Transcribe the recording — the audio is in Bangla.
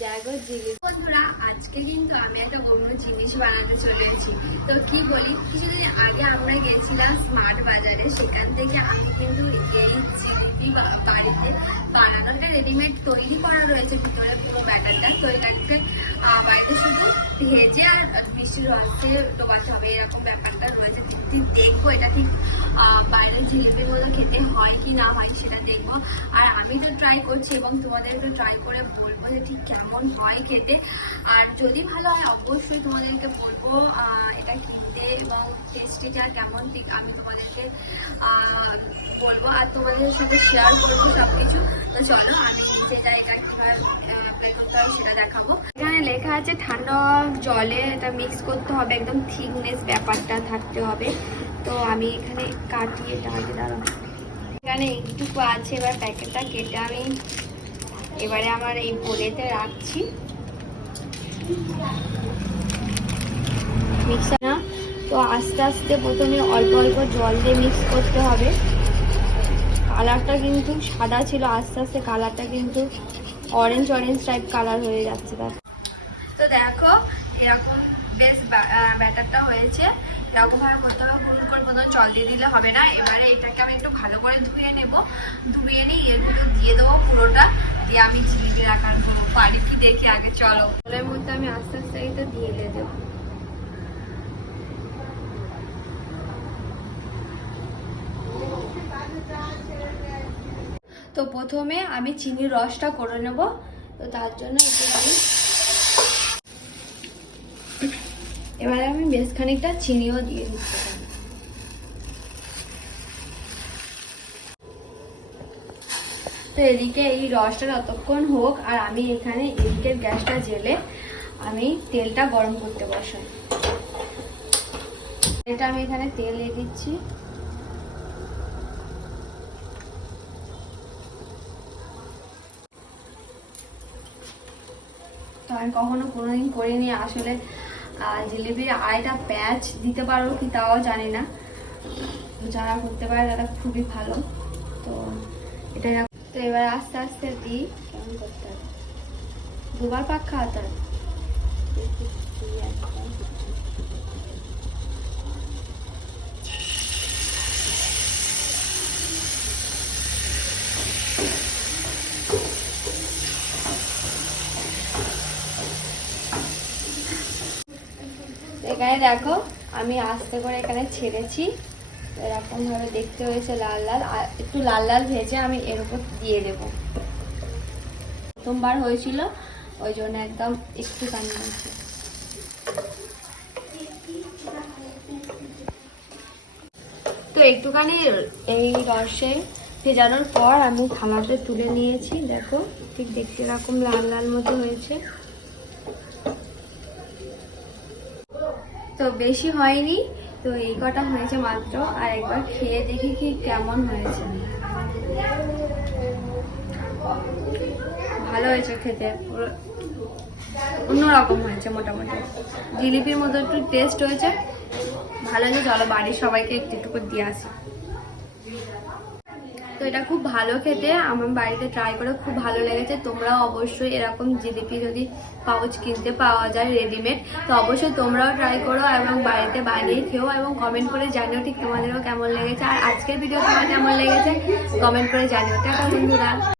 জাগো জিনিস বন্ধুরা, আজকে কিন্তু আমি একটা অন্য জিনিস বানাতে চলে এসেছি। তো কি বলি, কিছুদিন আগে আমরা গেছিলাম স্মার্ট বাজারে, সেখান থেকে আমি কিন্তু এই জিলিপি বাড়িতে বানানোর একটা রেডিমেড তৈরি করা রয়েছে ভিতরে পুরো ব্যাটারটা। তো এটাকে বাড়িতে শুধু ভেজে আর মিষ্টির রসে ডোবাতে হবে, এরকম ব্যাপারটা রয়েছে। ঠিক দেখবো এটা ঠিক বাইরের জিলিপির মতো খেতে হয় কি না হয় সেটা দেখবো। আর আমি তো ট্রাই করছি এবং তোমাদেরকে ট্রাই করে বলবো যে ঠিক কেমন হয় খেতে। আর যদি ভালো হয় অবশ্যই তোমাদেরকে বলবো এটা কিনতে, এবং টেস্টিটা কেমন ঠিক আমি তোমাদেরকে বলবো আর তোমাদের সাথে শেয়ার করবো সব কিছু। তো চলো আমি নিচে যাই, এটা কীভাবে অ্যাপ্লাই করতে হয় সেটা দেখাবো। এখানে লেখা আছে ঠান্ডা জলে এটা মিক্স করতে হবে, একদম থিকনেস ব্যাপারটা থাকতে হবে। তো আমি এখানে কাটিয়ে দাঁড়াবো, এখানে এইটুকু আছে। এবার প্যাকেটটা কেটে আমি এবারে আমার এই বোলেতে রাখছি। মিক্সার না, তো আস্তে আস্তে প্রথমে অল্প অল্প জল দিয়ে মিক্স করতে হবে। কালারটা কিন্তু সাদা ছিল, আস্তে আস্তে কালারটা কিন্তু অরেঞ্জ টাইপ কালার হয়ে যাচ্ছে। তো দেখো এরকম বেশ ব্যাটারটা হয়েছে। এরকমভাবে করতে হবে, গুঁড়ো করে প্রথমে জল দিয়ে দিলে হবে না। এবারে এটাকে আমি একটু ভালো করে ধুয়ে নেব, ধুয়ে নিয়ে এর ভিতরে দিয়ে দেবো পুরোটা, দিয়ে আমি জিলিপির আকার করবো। পারি কি দেখি আগে, চলো। জলের মধ্যে আমি আস্তে আস্তে এটা দিয়ে দেবো। তো প্রথমে আমি চিনির রসটা করে নেব। তো তার জন্য এবারে আমি বেশ খানিকটা চিনিও দিয়ে দিতে পারি। তো এদিকে এই রসটা ততক্ষণ হোক, আর আমি এখানে এদিকের গ্যাসটা জেলে আমি তেলটা গরম করতে বসাই। এটা আমি এখানে তেল দিয়ে দিচ্ছি। তো আমি কখনো কোনোদিন করিনি আসলে। জিলিপির আড়াইটা প্যাচ দিতে পারো কি তাও জানি না, যারা করতে পারে তারা খুবই ভালো। তো এটা তো এবার আস্তে আস্তে দিই। কেমন করতে হবে, দুবার পাক খাওয়াতে হবে। এখানে দেখো আমি আস্তে করে এখানে ছেড়েছি, এরকম ভাবে দেখতে হয়েছে লাল লাল। আর একটু লাল লাল ভেজে আমি এর উপর দিয়ে দেবো। প্রথমবার হয়েছিল ওই জন্য একদম একটুখানি হয়েছে। তো একটুখানি এই রসে ভেজানোর পর আমি থালাতে তুলে নিয়েছি। দেখো ঠিক দেখতে এরকম লাল লাল মতো হয়েছে। তো বেশি হয়নি, তো এই কটা হয়েছে মাত্র। আর একবার খেয়ে দেখি কি কেমন হয়েছে। ভালো হয়েছে খেতে, পুরো অন্যরকম হয়েছে। মোটামুটি জিলিপির মতো একটু টেস্ট হয়েছে, ভালো হয়েছে। চলো বাড়ির সবাইকে একটু একটু করে দিয়ে আসি। তো এটা খুব ভালো খেতে, আমার বাড়িতে ট্রাই করে খুব ভালো লেগেছে। তোমরাও অবশ্যই এরকম জিলিপি যদি পাউচ কিনতে পাওয়া যায় রেডিমেড, তো অবশ্যই তোমরাও ট্রাই করো এবং বাড়িতে বানিয়ে খেও, এবং কমেন্ট করে জানিও ঠিক তোমাদেরও কেমন লেগেছে। আর আজকের ভিডিও তোমার কেমন লেগেছে কমেন্ট করে জানিও। টাটা বন্ধুরা।